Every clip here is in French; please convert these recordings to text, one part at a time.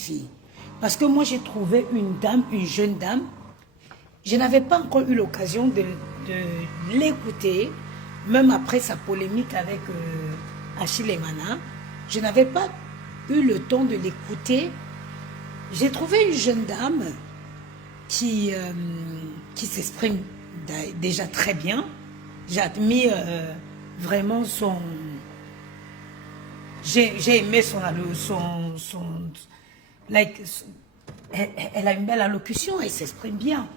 petite fille. Parce que moi, j'ai trouvé une dame, une jeune dame. Je n'avais pas encore eu l'occasion de l'écouter, même après sa polémique avec Achille Emana. Je n'avais pas eu le temps de l'écouter. J'ai trouvé une jeune dame qui s'exprime déjà très bien. J'admire vraiment son... J'ai aimé elle a une belle allocution, elle s'exprime bien.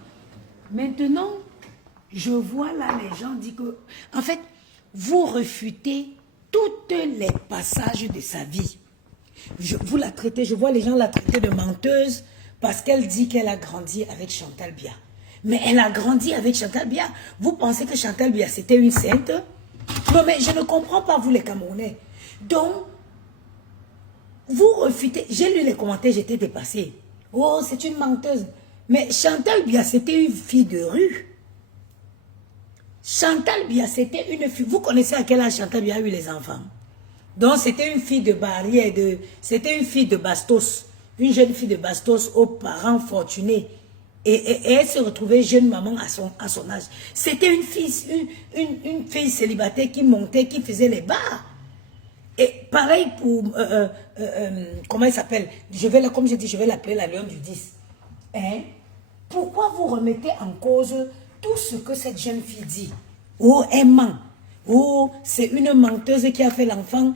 Maintenant, je vois là les gens disent que... En fait, vous refutez tous les passages de sa vie. Vous la traitez, je vois les gens la traiter de menteuse parce qu'elle dit qu'elle a grandi avec Chantal Bia. Mais elle a grandi avec Chantal Bia. Vous pensez que Chantal Bia, c'était une sainte? Non, mais je ne comprends pas, vous les Camerounais. Donc, vous refutez. J'ai lu les commentaires, j'étais dépassée. Oh, c'est une menteuse. Mais Chantal Bia, c'était une fille de rue. Chantal Bia, c'était une fille. Vous connaissez à quel âge Chantal Bia a eu les enfants? Donc, c'était une fille de barrière, c'était une fille de Bastos. Une jeune fille de Bastos aux parents fortunés. Et elle se retrouvait jeune maman à son âge. C'était une fille célibataire qui montait, qui faisait les bars. Et pareil pour, comment elle s'appelle? Comme je dis, je vais l'appeler la Lion du 10. Hein? Pourquoi vous remettez en cause tout ce que cette jeune fille dit? Oh, elle ment. Oh, c'est une menteuse qui a fait l'enfant.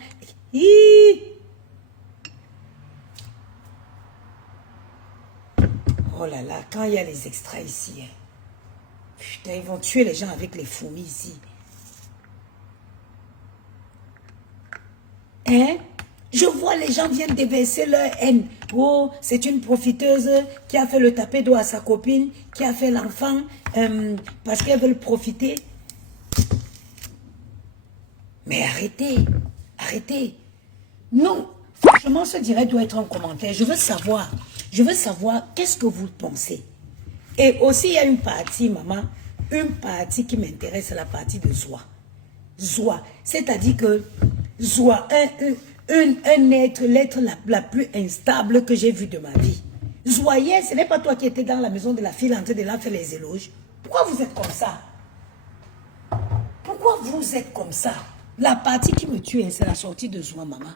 Oh là là, quand il y a les extraits ici, hein, putain, ils vont tuer les gens avec les fourmis ici. Hein? Je vois les gens viennent déverser leur haine. Oh, c'est une profiteuse qui a fait le tapé d'eau à sa copine, qui a fait l'enfant parce qu'elle veut profiter. Mais arrêtez, arrêtez. Non, franchement, ce direct doit être en commentaire. Je veux savoir qu'est-ce que vous pensez. Et aussi, il y a une partie, maman, une partie qui m'intéresse, c'est la partie de Zoa. Zoa, c'est-à-dire que Zoa, un être, l'être la plus instable que j'ai vu de ma vie. Zoa, hier, ce n'est pas toi qui étais dans la maison de la fille en train de la faire les éloges. Pourquoi vous êtes comme ça? Pourquoi vous êtes comme ça? La partie qui me tue, c'est la sortie de Zoa, maman.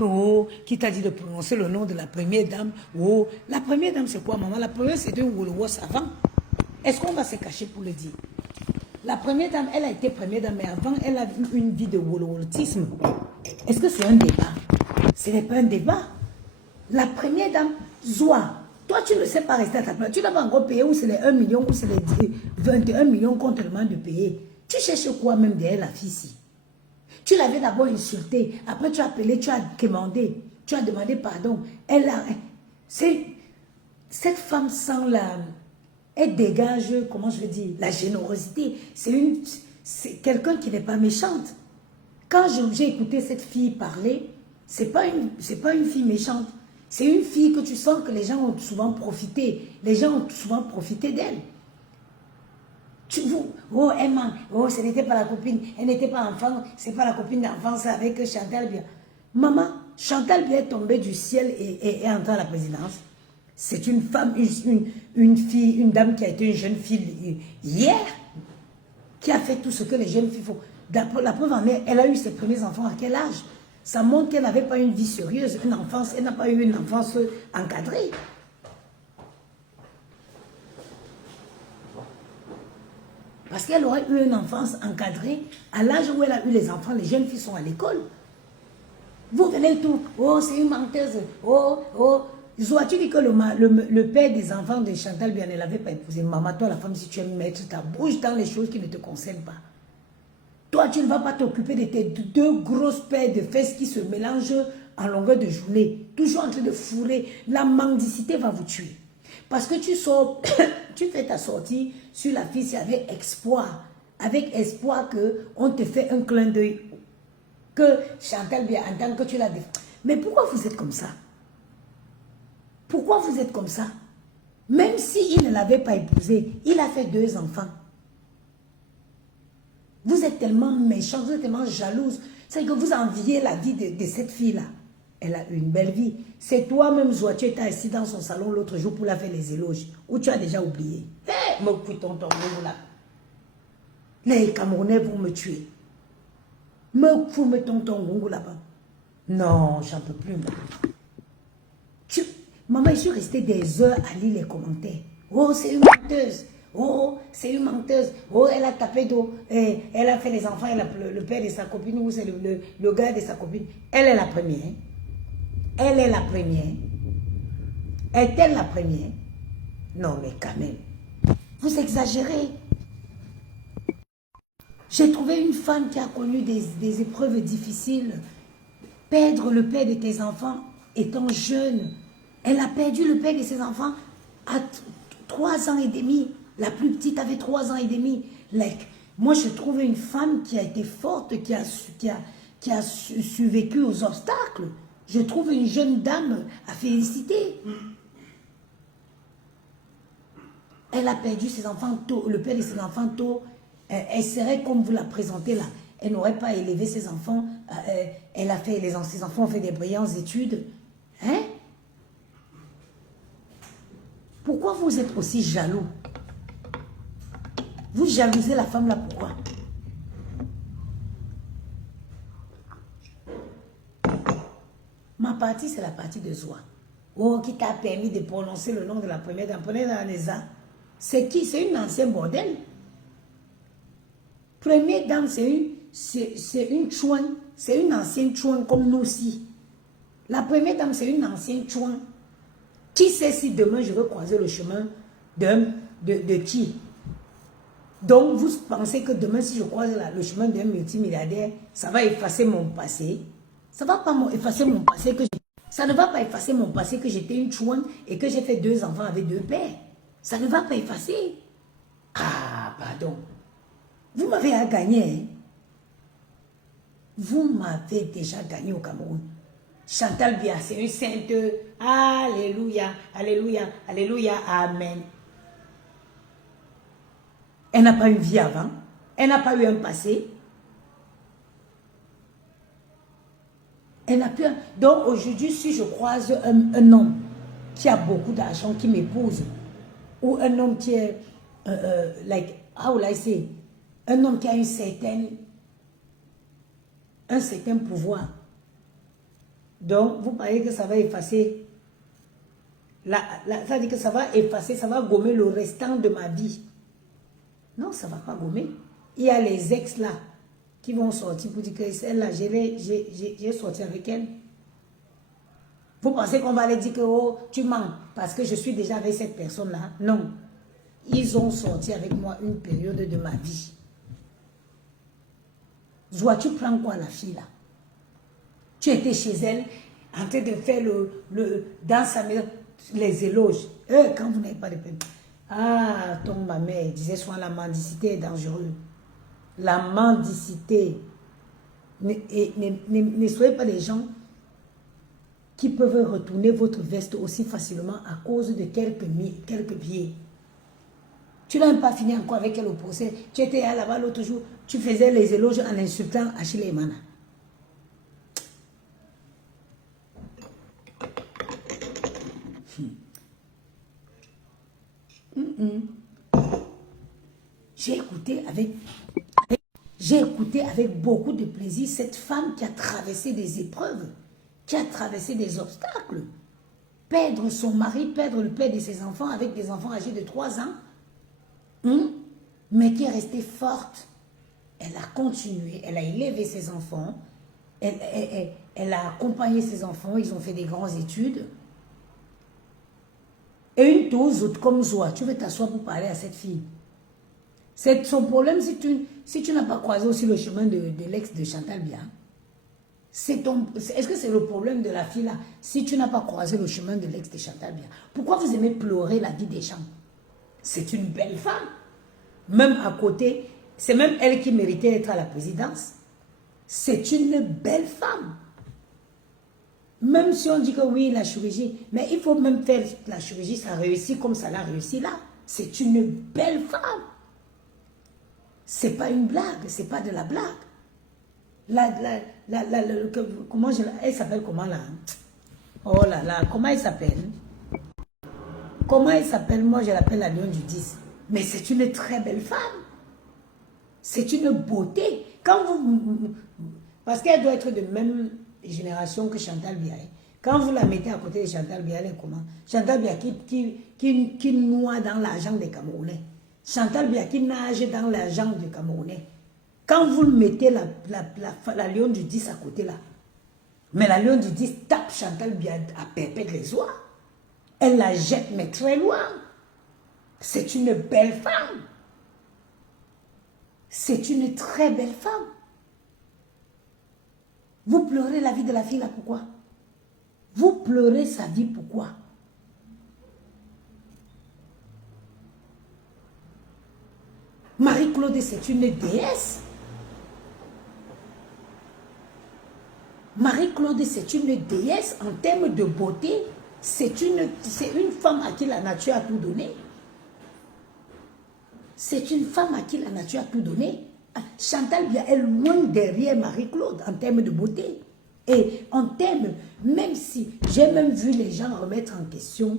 Oh, qui t'a dit de prononcer le nom de la première dame? Oh, la première dame, c'est quoi, maman? La première, c'était un Wolowo savant. Est-ce qu'on va se cacher pour le dire? La première dame, elle a été première dame, mais avant, elle a eu une vie de wolowotisme. Est-ce que c'est un débat? Ce n'est pas un débat. La première dame, Zoa, toi, tu ne sais pas rester à ta place. Tu n'as pas encore payé ou c'est les 1 million ou c'est les 21 millions qu'on te demande de payer. Tu cherches quoi même derrière la fille ici? Tu l'avais d'abord insultée, après tu as appelé, tu as demandé pardon. Cette femme sans la... Elle dégage, comment je veux dire, la générosité. C'est quelqu'un qui n'est pas méchante. Quand j'ai écouté cette fille parler, c'est pas une fille méchante. C'est une fille que tu sens que les gens ont souvent profité. Les gens ont souvent profité d'elle. Oh, elle ment. Oh, ce n'était pas la copine. Elle n'était pas enfant. C'est pas la copine d'enfance avec Chantal Bia. Maman, Chantal Bia est tombée du ciel et est entrée à la présidence. C'est une femme, une fille, une dame qui a été une jeune fille hier, qui a fait tout ce que les jeunes filles font. La preuve en est, elle a eu ses premiers enfants à quel âge? Ça montre qu'elle n'avait pas une vie sérieuse, une enfance, elle n'a pas eu une enfance encadrée. Parce qu'elle aurait eu une enfance encadrée, à l'âge où elle a eu les enfants, les jeunes filles sont à l'école. Vous venez tout, oh c'est une menteuse, oh. Zoa, tu dis que le père des enfants de Chantal Bia ne l'avait pas épousé. Maman, toi la femme, si tu aimes mettre ta bouche dans les choses qui ne te concernent pas. Toi, tu ne vas pas t'occuper de tes deux grosses paires de fesses qui se mélangent en longueur de journée. Toujours en train de fourrer. La mendicité va vous tuer. Parce que tu sors, tu fais ta sortie sur la fille, c'est avec espoir. Avec espoir qu'on te fait un clin d'œil. Que Chantal Bia entende que tu l'as dit. Mais pourquoi vous êtes comme ça? Pourquoi vous êtes comme ça? Même s'il ne l'avait pas épousé, il a fait 2 enfants. Vous êtes tellement méchante, vous êtes tellement jalouse. C'est que vous enviez la vie de cette fille-là. elle a eu une belle vie. C'est toi-même, Zoa, tu étais assis dans son salon l'autre jour pour la faire les éloges. Ou tu as déjà oublié. Eh, me couille tonton, là. Les Camerounais vont me tuer. Me fous tonton là-bas. Non, j'en peux plus. Maman, je suis restée des heures à lire les commentaires. Oh, c'est une menteuse. Oh, c'est une menteuse. Oh, elle a tapé d'eau. Elle a fait les enfants. Elle a le père de sa copine ou c'est le gars de sa copine. Elle est la première. Elle est la première. Est-elle la première? Non, mais quand même. Vous exagérez. J'ai trouvé une femme qui a connu des épreuves difficiles. Perdre le père de tes enfants étant jeune. Elle a perdu le père de ses enfants à 3 ans et demi. La plus petite avait 3 ans et demi. Moi, je trouve une femme qui a été forte, qui a survécu aux obstacles. Je trouve une jeune dame à féliciter. Elle a perdu ses enfants tôt, le père de ses enfants tôt. Elle serait comme vous la présentez là. Elle n'aurait pas élevé ses enfants. Elle a fait, ses enfants ont fait des brillantes études. Hein? Pourquoi vous êtes aussi jaloux? Vous jalousez la femme là, pourquoi? Ma partie, c'est la partie de Zoa. Oh, qui t'a permis de prononcer le nom de la première dame. Prenez dans les ans. C'est qui? C'est une ancienne bordel. Première dame, c'est une chouin. C'est une ancienne chouin comme nous aussi. La première dame, c'est une ancienne chouin. Qui sait si demain je veux croiser le chemin de qui? Donc, vous pensez que demain, si je croise le chemin d'un multimilliardaire, ça va effacer mon passé? Ça ne va pas effacer mon passé ça ne va pas effacer mon passé que j'étais une chouine et que j'ai fait 2 enfants avec 2 pères. Ça ne va pas effacer. Ah, pardon. Vous m'avez gagné. Hein? Vous m'avez déjà gagné au Cameroun. Chantal Bia, c'est une sainte. Alléluia, alléluia, alléluia, amen. Elle n'a pas eu une vie avant. Elle n'a pas eu un passé. Elle n'a plus. Donc aujourd'hui, si je croise un homme qui a beaucoup d'argent, qui m'épouse, ou un homme qui est, how will I say, un homme qui a un certain pouvoir, donc vous parlez que ça va effacer, ça dit que ça va effacer, ça va gommer le restant de ma vie. Non, ça ne va pas gommer. Il y a les ex là qui vont sortir pour dire que celle-là, j'ai sorti avec elle. Vous pensez qu'on va aller dire que oh, tu mens parce que je suis déjà avec cette personne-là? Non. Ils ont sorti avec moi une période de ma vie. Zoa, tu prends quoi la fille là? Tu étais chez elle en train de faire dans sa maison, les éloges. Quand vous n'avez pas de peine. Ah, ma mère disait souvent la mendicité est dangereuse. La mendicité. Ne soyez pas des gens qui peuvent retourner votre veste aussi facilement à cause de quelques billets. Tu n'as même pas fini encore avec elle au procès. Tu étais là-bas l'autre jour, tu faisais les éloges en insultant Achille Emana. J'ai écouté avec beaucoup de plaisir cette femme qui a traversé des épreuves, qui a traversé des obstacles. Perdre son mari, perdre le père de ses enfants avec des enfants âgés de 3 ans, mais qui est restée forte. Elle a continué, elle a élevé ses enfants, elle a accompagné ses enfants, ils ont fait des grandes études. Et une dose comme Zoa, tu veux t'asseoir pour parler à cette fille. C'est son problème si tu n'as pas croisé aussi le chemin de l'ex de Chantal Bia. Est-ce que c'est le problème de la fille là? Si tu n'as pas croisé le chemin de l'ex de Chantal Bia, pourquoi vous aimez pleurer la vie des gens? C'est une belle femme. Même à côté, c'est même elle qui méritait d'être à la présidence. C'est une belle femme. Même si on dit que oui, la chirurgie, mais il faut même faire la chirurgie, ça réussit comme ça l'a réussi là. C'est une belle femme. C'est pas une blague, c'est pas de la blague. comment elle s'appelle comment là? Oh là là, comment elle s'appelle? Comment elle s'appelle? Moi, je l'appelle la Lion du 10. Mais c'est une très belle femme. C'est une beauté. Quand vous... Parce qu'elle doit être de même génération que Chantal Biaye. Quand vous la mettez à côté de Chantal Biaye, elle est comment? Chantal Biaye qui noie dans l'argent des Camerounais. Chantal Biaye qui nage dans l'argent des Camerounais. Quand vous mettez la Lion du 10 à côté là, mais la Lion du 10 tape Chantal Biaye à perpète les oies. Elle la jette mais très loin. C'est une belle femme. C'est une très belle femme. Vous pleurez la vie de la fille là, pourquoi? Vous pleurez sa vie, pourquoi? Marie-Claude, c'est une déesse. Marie-Claude, c'est une déesse en termes de beauté. C'est une femme à qui la nature a tout donné. C'est une femme à qui la nature a tout donné. Chantal Biaye est loin derrière Marie-Claude en termes de beauté. Et en termes, même si j'ai même vu les gens remettre en question,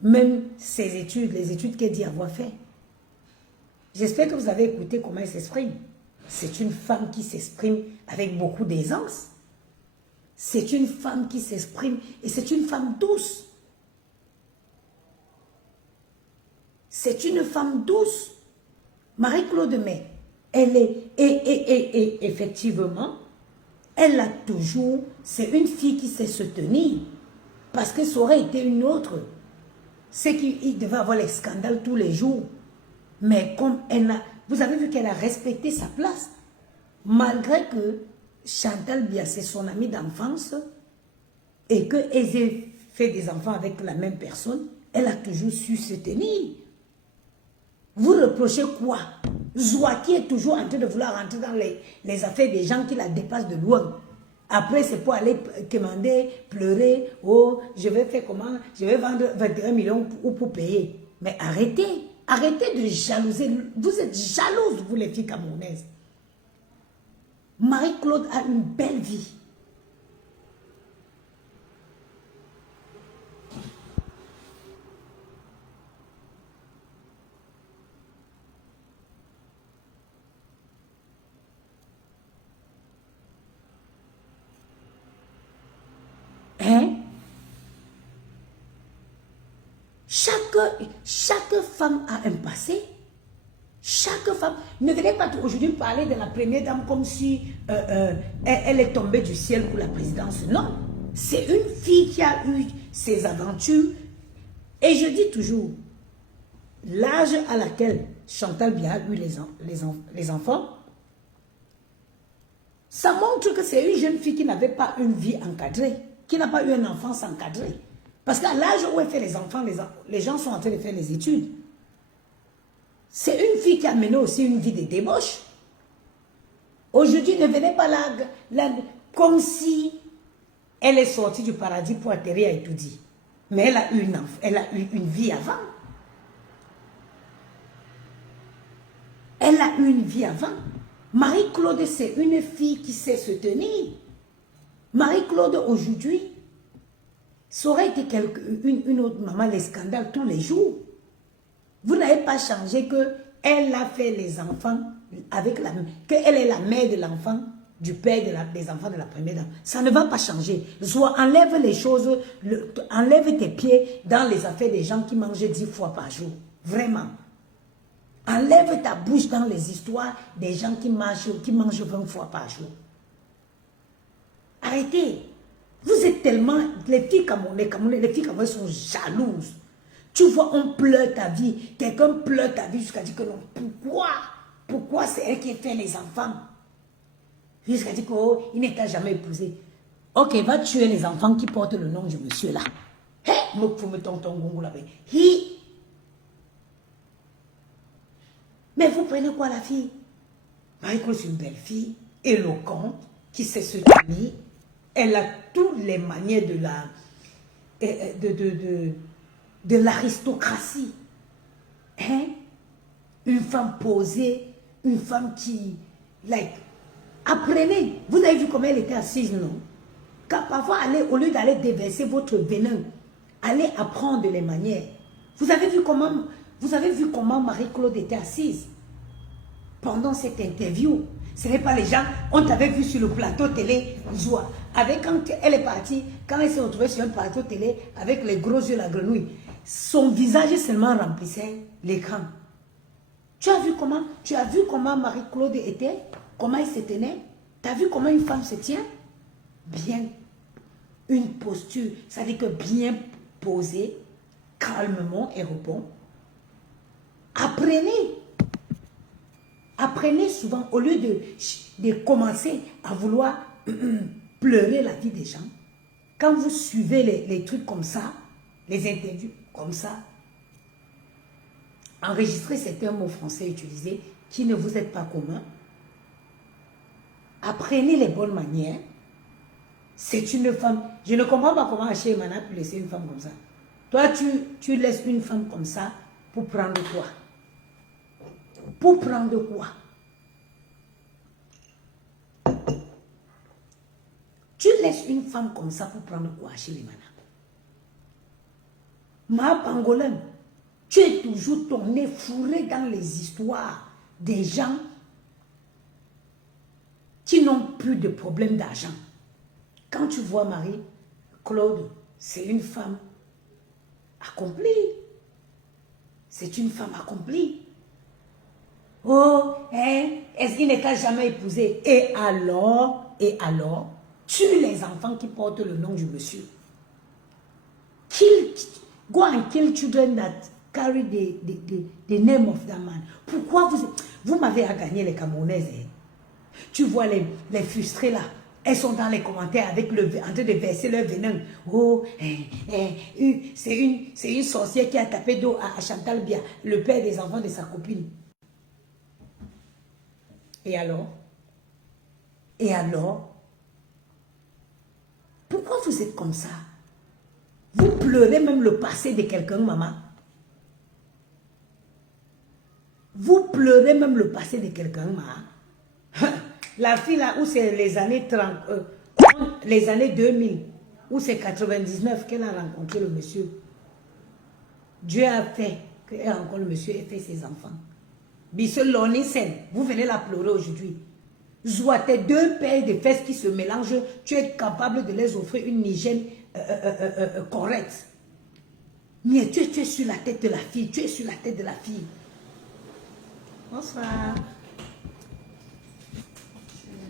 même ses études, les études qu'elle dit avoir fait. J'espère que vous avez écouté comment elle s'exprime. C'est une femme qui s'exprime avec beaucoup d'aisance. C'est une femme qui s'exprime et c'est une femme douce. C'est une femme douce. Marie-Claude May, elle est, et effectivement, elle a toujours, c'est une fille qui sait se tenir. Parce que ça aurait été une autre. C'est qu'il devait avoir les scandales tous les jours. Mais comme elle a, vous avez vu qu'elle a respecté sa place. Malgré que Chantal Biaye, c'est son amie d'enfance et qu'elle ait fait des enfants avec la même personne, elle a toujours su se tenir. Vous reprochez quoi? Zoua qui est toujours en train de vouloir rentrer dans les affaires des gens qui la dépassent de loin. Après, c'est pour aller commander, pleurer. Oh, je vais faire comment? Je vais vendre 21 millions pour payer. Mais arrêtez. Arrêtez de jalouser. Vous êtes jalouses, vous les filles camerounaises. Marie-Claude a une belle vie. Hein? Chaque femme a un passé. Chaque femme. Ne venez pas aujourd'hui parler de la première dame comme si elle est tombée du ciel pour la présidence. Non. C'est une fille qui a eu ses aventures. Et je dis toujours, l'âge à laquelle Chantal Biaye a eu les enfants, ça montre que c'est une jeune fille qui n'avait pas une vie encadrée, qui n'a pas eu une enfance encadrée. Parce qu'à l'âge où elle fait les enfants, les gens sont en train de faire les études. C'est une fille qui a mené aussi une vie de débauche. Aujourd'hui, ne venez pas là comme si elle est sortie du paradis pour atterrir à étudier. Mais elle a eu une vie avant. Elle a eu une vie avant. Marie-Claude, c'est une fille qui sait se tenir. Marie-Claude, aujourd'hui, ça aurait été une autre maman, les scandales tous les jours. Vous n'avez pas changé qu'elle a fait les enfants avec qu'elle est la mère de l'enfant, du père des enfants de la première dame. Ça ne va pas changer. Soit enlève les choses, enlève tes pieds dans les affaires des gens qui mangent 10 fois par jour. Vraiment. Enlève ta bouche dans les histoires des gens qui mangent 20 fois par jour. Arrêtez. Vous êtes tellement... Les filles camerounaises, les filles camerounaises sont jalouses. Tu vois, on pleure ta vie. Quelqu'un pleure ta vie jusqu'à dire que non. Pourquoi? Pourquoi c'est elle qui a fait les enfants? Jusqu'à dire qu'il n'était jamais épousé. Ok, va tuer les enfants qui portent le nom du monsieur là. Hé, me tonton gongo là. Mais vous prenez quoi la fille? Marie-Claude, c'est une belle fille, éloquente, qui sait se tenir. Elle a toutes les manières de l'aristocratie. Hein? Une femme posée, une femme qui... Apprenez. Vous avez vu comment elle était assise, non? Car parfois, au lieu d'aller déverser votre venin, allez apprendre les manières. Vous avez vu comment Marie-Claude était assise pendant cette interview? Ce n'est pas les gens, on t'avait vu sur le plateau télé, Zoua. Quand elle est partie, quand elle s'est retrouvée sur un plateau télé, avec les gros yeux, la grenouille, son visage seulement remplissait l'écran. Tu as vu comment Marie-Claude était? Comment elle se tenait? Tu as vu comment une femme se tient? Bien. Une posture, ça veut dire que bien posée, calmement et répond. Apprenez. Apprenez souvent, au lieu de commencer à vouloir pleurer la vie des gens. Quand vous suivez les trucs comme ça, les interviews comme ça, enregistrez certains mots français utilisés qui ne vous êtes pas communs. Apprenez les bonnes manières. C'est une femme. Je ne comprends pas comment Haché Mana peut laisser une femme comme ça. Toi, tu laisses une femme comme ça pour prendre quoi? Pour prendre quoi? Tu laisses une femme comme ça pour prendre quoi, Haché Mana? Ma pangolin, tu es toujours ton nez fourré dans les histoires des gens qui n'ont plus de problème d'argent. Quand tu vois Marie-Claude, c'est une femme accomplie. C'est une femme accomplie. Oh, hein, est-ce qu'il ne t'a jamais épousé? Et alors, tue les enfants qui portent le nom du monsieur. Go and kill children that carry the name of that man. Pourquoi vous m'avez à gagner les Camerounaises? Hein? Tu vois les frustrés là. Elles sont dans les commentaires en train de verser leur venin. Oh, c'est une sorcière qui a tapé d'eau à Chantal Bia, le père des enfants de sa copine. Et alors? Pourquoi vous êtes comme ça? Vous pleurez même le passé de quelqu'un, maman. Vous pleurez même le passé de quelqu'un, maman. La fille là où c'est les années 30, les années 2000, où c'est 99 qu'elle a rencontré le monsieur. Dieu a fait qu'elle rencontre le monsieur et fait ses enfants. Bissel Lonisen, vous venez la pleurer aujourd'hui. Soit tes deux paires de fesses qui se mélangent, tu es capable de les offrir une hygiène correcte. Mais tu es sur la tête de la fille, tu es sur la tête de la fille. Bonsoir.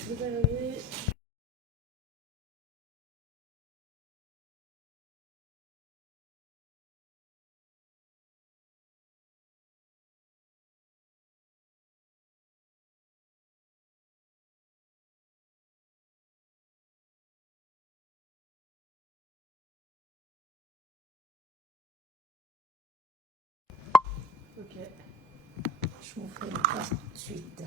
Vous avez... Ok. Je vous fais une passe tout de suite.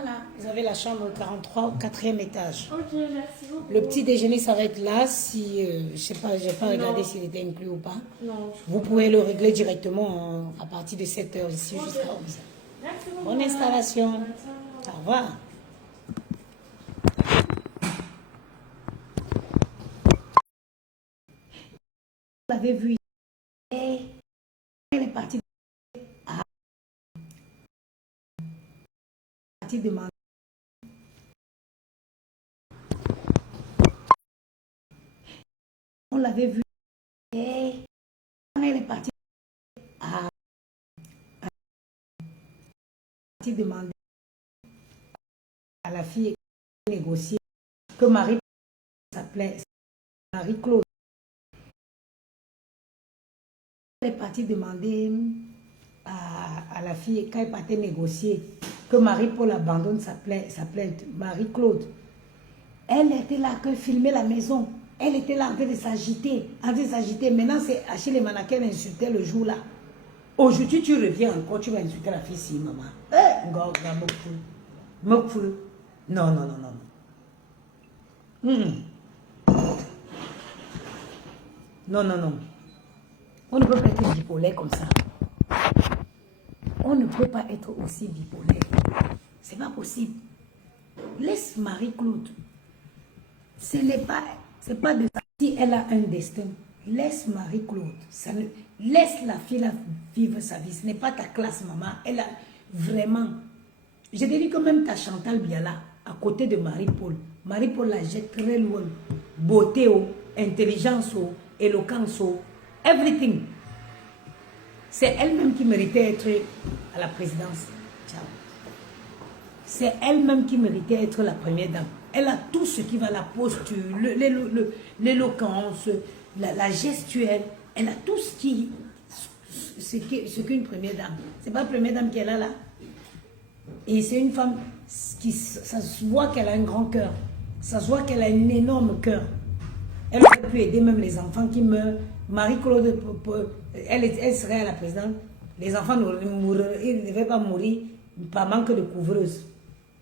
Voilà, vous avez la chambre 43 au 4e étage. Ok, merci beaucoup. Le petit déjeuner s'arrête là. Si, je sais pas, j'ai pas regardé s'il était inclus ou pas. Non. Vous pouvez le régler directement à partir de 7 h ici jusqu'à 11 h. Merci beaucoup. Bonne installation. Au revoir. Vous l'avez vu. Et elle est partie de ma... On l'avait vu. Et elle est partie partie demander à la fille négocier que Marie s'appelait Marie-Claude. Elle est partie demander à la fille, quand elle partait négocier, que Marie-Paul abandonne sa plainte, Marie-Claude. Elle était là, que filmait la maison. Elle était là en train de s'agiter, Maintenant, c'est Achille et Manaken insultaient le jour-là. Aujourd'hui, tu reviens encore, tu vas insulter la fille si, maman. Non, non, non, non. Non, non, non. On ne peut pas être bipolaire comme ça. On ne peut pas être aussi bipolaire. C'est pas possible. Laisse Marie-Claude. Ce n'est pas de ça. Si elle a un destin, laisse Marie-Claude. Laisse la fille vivre sa vie. Ce n'est pas ta classe, maman. Elle a vraiment... Je te dis que même ta Chantal Biala, à côté de Marie-Paul, Marie-Paul la jette très loin. Beauté, intelligence, éloquence, everything. C'est elle-même qui méritait être à la présidence. Ciao. C'est elle-même qui méritait être la première dame. Elle a tout ce qui va, la posture, l'éloquence, la gestuelle. Elle a tout ce qu'une première dame. C'est pas la première dame qu'elle a là. Et c'est une femme qui, ça se voit qu'elle a un grand cœur. Ça se voit qu'elle a un énorme cœur. Elle aurait pu aider même les enfants qui meurent. Marie-Claude, elle serait à la présidence. Les enfants ne devaient pas mourir par manque de couvreuse.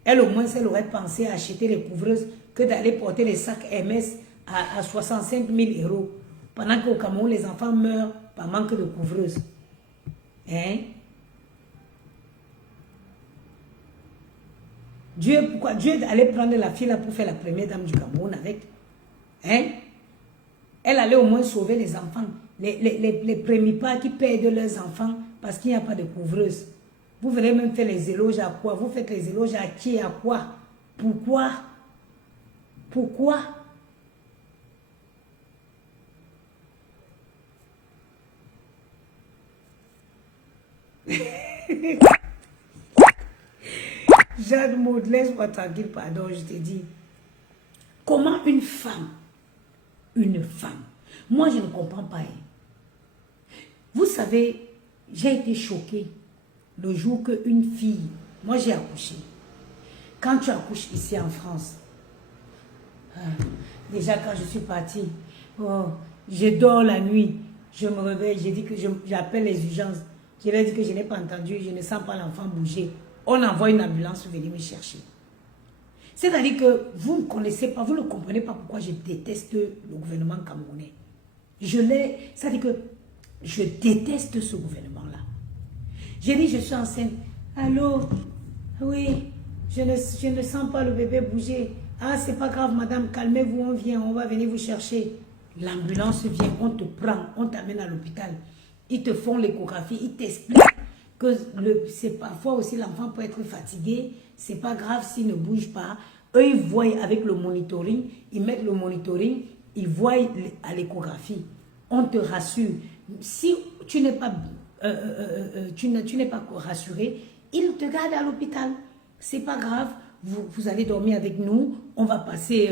Elle, au moins, elle aurait pensé à acheter les couvreuses que d'aller porter les sacs MS à 65 000 €. Pendant qu'au Cameroun, les enfants meurent par manque de couvreuse. Hein? Pourquoi Dieu allait prendre la fille là pour faire la première dame du Cameroun avec? Hein? Elle allait au moins sauver les enfants. Les prémipas qui perdent leurs enfants parce qu'il n'y a pas de couvreuse. Vous venez même faire les éloges à quoi? Vous faites les éloges à qui, à quoi? Pourquoi? Pourquoi? Jeanne Maud, laisse-moi tranquille, pardon, je te dis. Comment une femme, moi je ne comprends pas. Vous savez, j'ai été choquée le jour qu'une fille, moi j'ai accouché. Quand tu accouches ici en France, déjà quand je suis partie, je dors la nuit, je me réveille, j'ai dit que j'appelle les urgences. Je leur ai dit que je n'ai pas entendu, je ne sens pas l'enfant bouger. On envoie une ambulance venir me chercher. C'est-à-dire que vous ne connaissez pas, vous ne comprenez pas pourquoi je déteste le gouvernement camerounais. C'est-à-dire que je déteste ce gouvernement-là. J'ai dit, je suis enceinte. Allô? Oui, je ne sens pas le bébé bouger. Ah, c'est pas grave, madame, calmez-vous, on vient, on va venir vous chercher. L'ambulance vient, on te prend, on t'amène à l'hôpital. Ils te font l'échographie, ils t'expliquent que c'est parfois aussi l'enfant peut être fatigué, c'est pas grave s'il ne bouge pas. Eux, ils voient avec le monitoring, ils mettent le monitoring, ils voient à l'échographie. On te rassure. Si tu n'es pas, tu n'es pas rassuré, ils te gardent à l'hôpital. C'est pas grave, vous allez dormir avec nous, on va passer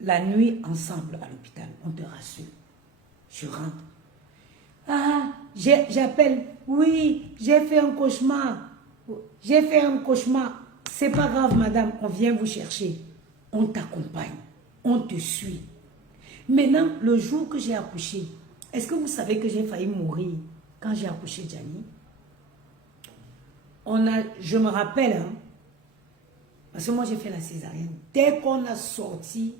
la nuit ensemble à l'hôpital. On te rassure. Je rentre. Ah, j'appelle. Oui, j'ai fait un cauchemar. J'ai fait un cauchemar. C'est pas grave, madame. On vient vous chercher. On t'accompagne. On te suit. Maintenant, le jour que j'ai accouché, est-ce que vous savez que j'ai failli mourir quand j'ai accouché Gianni? Je me rappelle, hein, parce que moi, j'ai fait la césarienne. Dès qu'on a sorti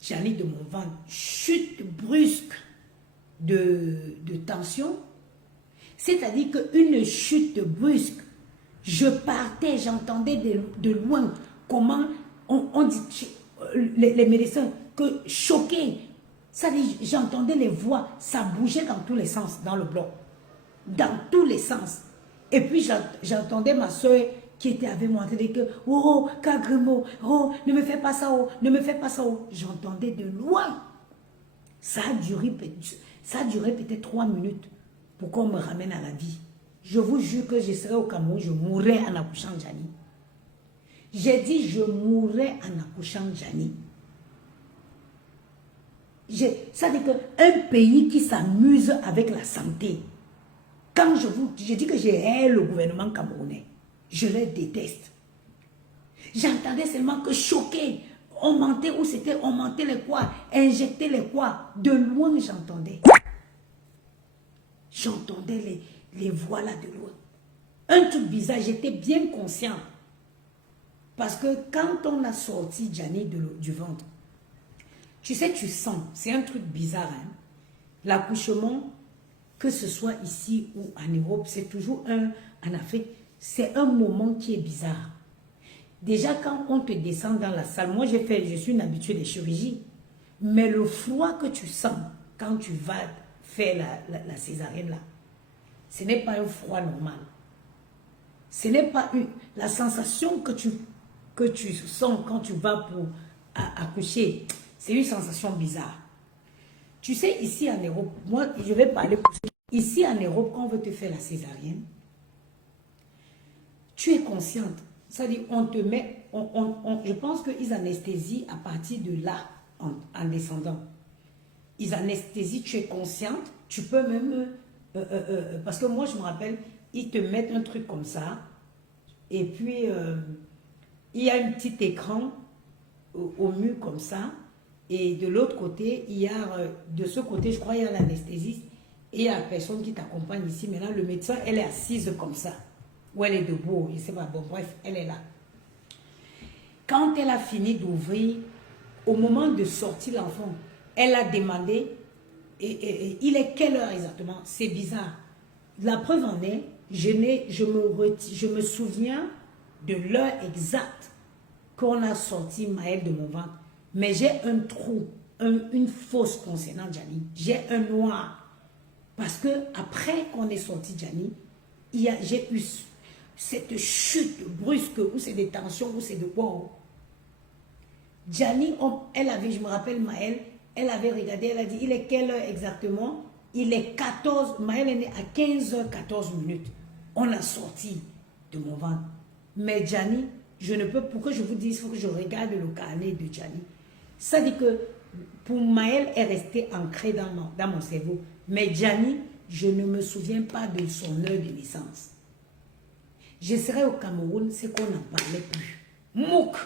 Gianni de mon ventre, chute brusque de tension, c'est-à-dire qu'une chute brusque, je partais, j'entendais de loin comment on dit, les médecins, que choqués, ça dit, j'entendais les voix, ça bougeait dans tous les sens, dans le bloc, dans tous les sens. Et puis, j'entendais ma soeur qui était avec moi, qui disait que, oh, Kagrimo, oh, ne me fais pas ça, oh, ne me fais pas ça, oh. J'entendais de loin. Ça a duré peut-être 3 minutes pour qu'on me ramène à la vie. Je vous jure que je serais au Cameroun, je mourrais en accouchant Djani. J'ai dit, je mourrais en accouchant Djani. Ça dit qu'un pays qui s'amuse avec la santé, quand je dis que j'ai le gouvernement camerounais, je les déteste. J'entendais seulement que choquer, on mentait où c'était, on mentait les quoi, injecter les quoi. De loin, j'entendais. J'entendais les voix là de loin. Un truc bizarre, j'étais bien conscient. Parce que quand on a sorti Djani du ventre, tu sais, tu sens, c'est un truc bizarre. Hein? L'accouchement, que ce soit ici ou en Europe, c'est toujours en Afrique, c'est un moment qui est bizarre. Déjà, quand on te descend dans la salle, moi je suis une habituée des chirurgies, mais le froid que tu sens quand tu vas faire la césarienne là, ce n'est pas un froid normal. Ce n'est pas la sensation que tu sens quand tu vas pour accoucher, c'est une sensation bizarre. Tu sais, ici en Europe, moi je vais parler pour ceux. Ici en Europe, quand on veut te faire la césarienne, tu es consciente. C'est-à-dire, on te met, je pense qu'ils anesthésient à partir de là, en descendant. Ils anesthésient, tu es consciente, tu peux même, parce que moi je me rappelle, ils te mettent un truc comme ça, et puis il y a un petit écran au mur comme ça, et de l'autre côté, il y a, de ce côté, je crois, il y a l'anesthésiste, et il y a la personne qui t'accompagne ici. Maintenant, le médecin, elle est assise comme ça, ou elle est debout, je ne sais pas, bon, bref, elle est là. Quand elle a fini d'ouvrir, au moment de sortir l'enfant, elle a demandé, il est quelle heure exactement? C'est bizarre. La preuve en est, je me souviens de l'heure exacte qu'on a sorti Maël de mon ventre. Mais j'ai un trou, une fosse concernant Djani. J'ai un noir. Parce que après qu'on ait sorti Djani, j'ai eu cette chute brusque, où c'est des tensions, où c'est de quoi. Djani, elle avait, je me rappelle Maël, elle avait regardé, elle a dit, il est quelle heure exactement? Il est 14, Maël est né à 15h14 minutes. On a sorti de mon ventre. Mais Djani, je ne peux, pour que je vous dise, il faut que je regarde le carnet de Djani. Ça dit que pour Maël est resté ancré dans mon cerveau. Mais Djani, je ne me souviens pas de son heure de naissance. Je serai au Cameroun, c'est qu'on n'en parlait plus. Mouk!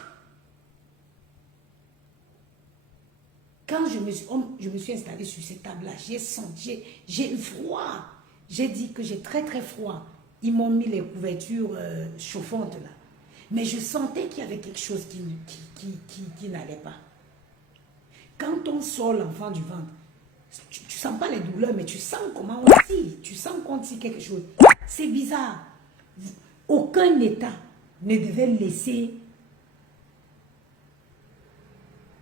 Quand je me suis installée sur cette table-là, j'ai eu froid. J'ai dit que j'ai très très froid. Ils m'ont mis les couvertures chauffantes là. Mais je sentais qu'il y avait quelque chose qui n'allait pas. Quand on sort l'enfant du ventre, tu ne sens pas les douleurs, mais tu sens comment on tire. Tu sens qu'on tire quelque chose. C'est bizarre. Aucun État ne devait laisser...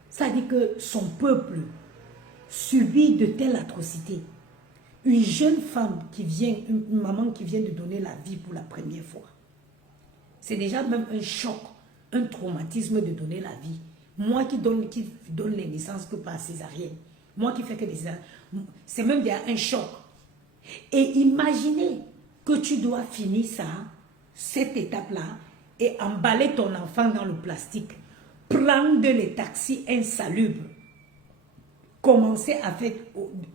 Ça dit que son peuple subit de telles atrocités. Une jeune femme qui vient, une maman qui vient de donner la vie pour la première fois. C'est déjà même un choc, un traumatisme de donner la vie. Moi qui donne les naissances que par césarienne. Moi qui fais que des césariennes. C'est même déjà un choc. Et imaginez que tu dois finir ça, cette étape-là, et emballer ton enfant dans le plastique. Prendre les taxis insalubres. Commencer à faire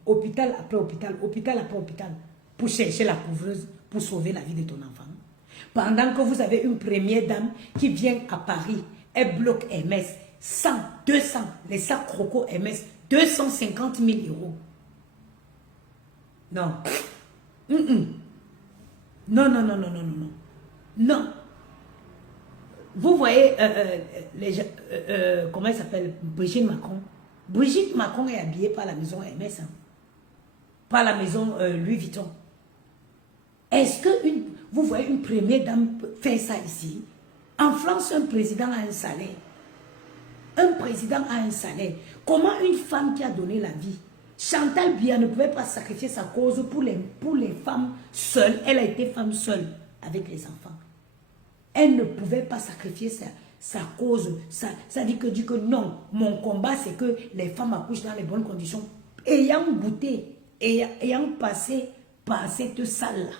hôpital après hôpital, hôpital après hôpital, pour chercher la couvreuse, pour sauver la vie de ton enfant. Pendant que vous avez une première dame qui vient à Paris, elle bloque MS, 100, 200, les sacs croco MS, 250 000 euros. Non. Non, non, non, non, non, non. Non. Vous voyez, comment elle s'appelle? Brigitte Macron. Brigitte Macron est habillée par la maison MS, hein, par la maison Louis Vuitton. Est-ce que vous voyez une première dame faire ça ici? En France, un président a un salaire. Un président a un salaire. Comment une femme qui a donné la vie, Chantal Biya ne pouvait pas sacrifier sa cause pour les femmes seules. Elle a été femme seule avec les enfants. Elle ne pouvait pas sacrifier sa cause. Ça dit que non, mon combat, c'est que les femmes accouchent dans les bonnes conditions. Ayant goûté, ayant passé par cette salle-là,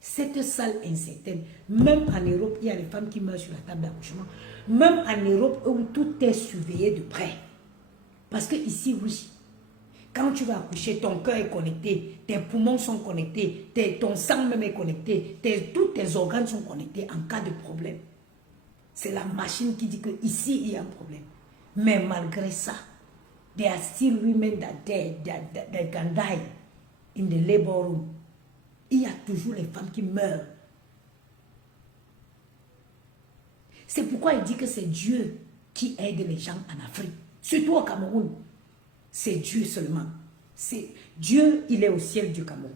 cette salle incertaine, même en Europe, il y a des femmes qui meurent sur la table d'accouchement. Même en Europe, où tout est surveillé de près. Parce que ici, oui, quand tu vas accoucher, ton cœur est connecté, tes poumons sont connectés, ton sang même est connecté, tous tes organes sont connectés en cas de problème. C'est la machine qui dit que ici il y a un problème. Mais malgré ça, there are still women that can die in the labor room. Il y a toujours les femmes qui meurent. C'est pourquoi il dit que c'est Dieu qui aide les gens en Afrique, surtout au Cameroun. C'est Dieu seulement. C'est Dieu, il est au ciel du Cameroun.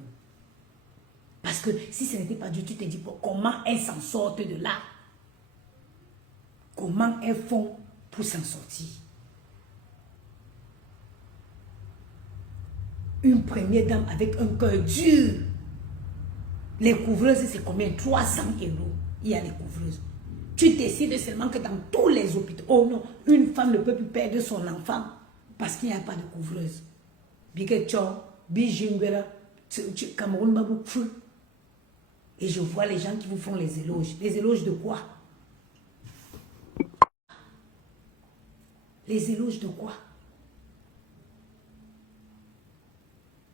Parce que si ce n'était pas Dieu, tu te dis comment elles s'en sortent de là. Comment elles font pour s'en sortir. Une première dame avec un cœur dur. Les couvreuses, c'est combien? 300 €. Il y a les couvreuses. Tu décides seulement que dans tous les hôpitaux, oh non, une femme ne peut plus perdre son enfant parce qu'il n'y a pas de couvreuse. Et je vois les gens qui vous font les éloges. Les éloges de quoi? Les éloges de quoi?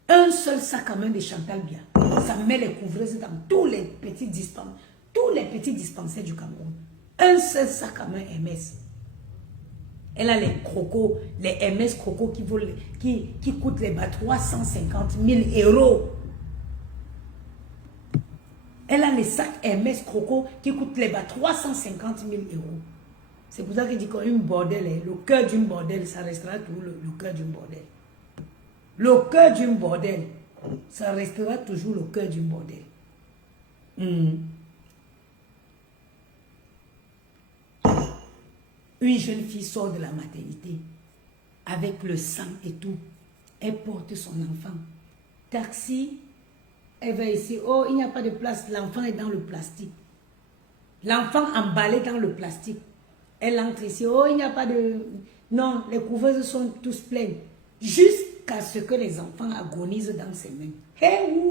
Un seul sac à main de Chantal Bia, ça met les couvreuses dans tous les petits dispensaires du Cameroun. Un seul sac à main MS. Elle a les crocos, les MS crocos qui coûtent les bas 350 000 €. Elle a les sacs MS crocos qui coûtent les bas 350 000 €. C'est pour ça que je dis qu'une bordel, le cœur d'une bordel, ça restera toujours le cœur d'une bordel. Le cœur d'une bordel, ça restera toujours le cœur d'une bordel. Une jeune fille sort de la maternité avec le sang et tout. Elle porte son enfant. Taxi, elle va ici. Oh, il n'y a pas de place. L'enfant est dans le plastique. L'enfant emballé dans le plastique. Elle entre ici. Oh, il n'y a pas de... Non, les couveuses sont tous pleines. Jusqu'à ce que les enfants agonisent dans ses mains. Hey,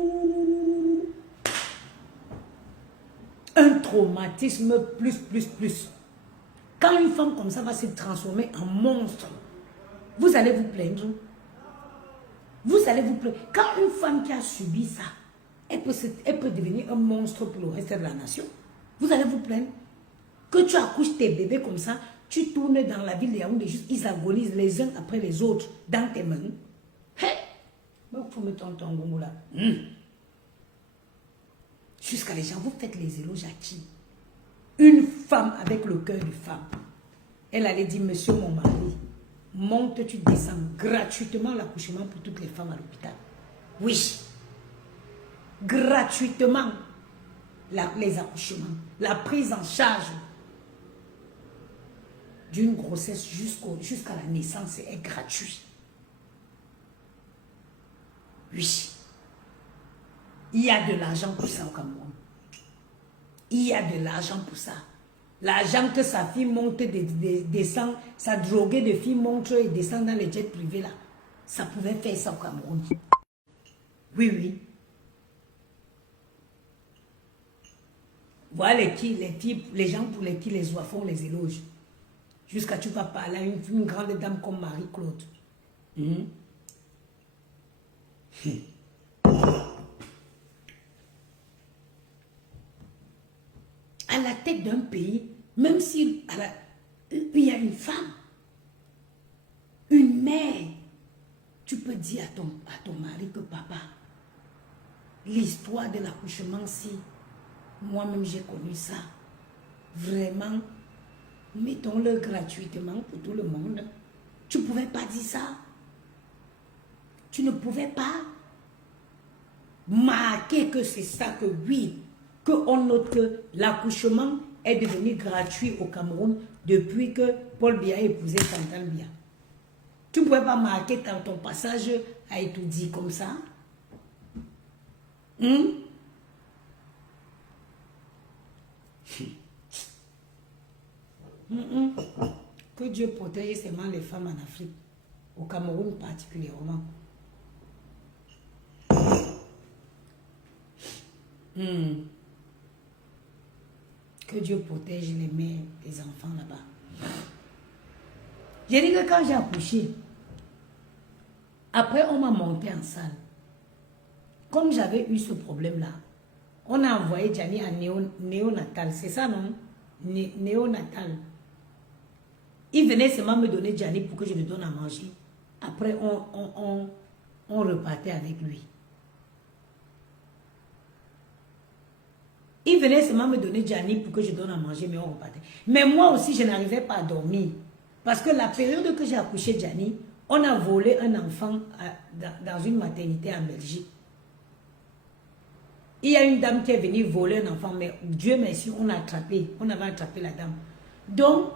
un traumatisme plus. Quand une femme comme ça va se transformer en monstre, vous allez vous plaindre. Vous allez vous plaindre. Quand une femme qui a subi ça, elle peut devenir un monstre pour le reste de la nation. Vous allez vous plaindre. Que tu accouches tes bébés comme ça, tu tournes dans la ville de Yaoundé, ils agonisent les uns après les autres dans tes mains. Il faut me tenter un bon là. Jusqu'à les gens, vous faites les éloges à qui? Une femme avec le cœur de femme. Elle allait dire, monsieur mon mari, monte, tu descends gratuitement l'accouchement pour toutes les femmes à l'hôpital. Oui. Gratuitement les accouchements. La prise en charge d'une grossesse jusqu'à la naissance est gratuit. Oui. Il y a de l'argent pour ça au Cameroun. Il y a de l'argent pour ça. L'argent que sa fille monte, descend, sa droguée de fille monte et descend dans les jets privés là. Ça pouvait faire ça au Cameroun. Oui. Voilà les gens pour qui les oies font les éloges. Jusqu'à tu vas parler à une grande dame comme Marie-Claude. À la tête d'un pays, même si il y a une femme, une mère, tu peux dire à ton mari que papa, l'histoire de l'accouchement, si moi-même j'ai connu ça, vraiment, mettons-le gratuitement pour tout le monde. Tu ne pouvais pas dire ça. Tu ne pouvais pas marquer que c'est ça, que oui, qu'on note que l'accouchement est devenu gratuit au Cameroun depuis que Paul Biya a épousé Chantal Bia. Tu ne pouvais pas marquer dans ton passage à étudier comme ça. Que Dieu protège seulement les femmes en Afrique, au Cameroun particulièrement. Que Dieu protège les mères, les enfants là-bas. J'ai dit que quand j'ai accouché, après on m'a monté en salle. Comme j'avais eu ce problème-là, on a envoyé Gianni à néonatal. C'est ça, non? Néonatal. Il venait seulement me donner Gianni pour que je lui donne à manger. Après, on repartait avec lui. Il venait seulement me donner Gianni pour que je donne à manger, mais on repartait. Mais moi aussi, je n'arrivais pas à dormir. Parce que la période que j'ai accouché Gianni, on a volé un enfant dans une maternité en Belgique. Il y a une dame qui est venue voler un enfant, mais Dieu merci, on avait attrapé la dame. Donc,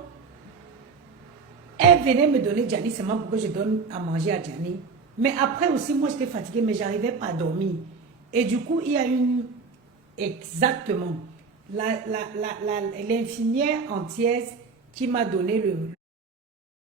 elle venait me donner Gianni seulement pour que je donne à manger à Gianni. Mais après aussi, moi j'étais fatiguée, mais j'arrivais pas à dormir. Et du coup, il y a une... Exactement. L'infirmière entière qui m'a donné le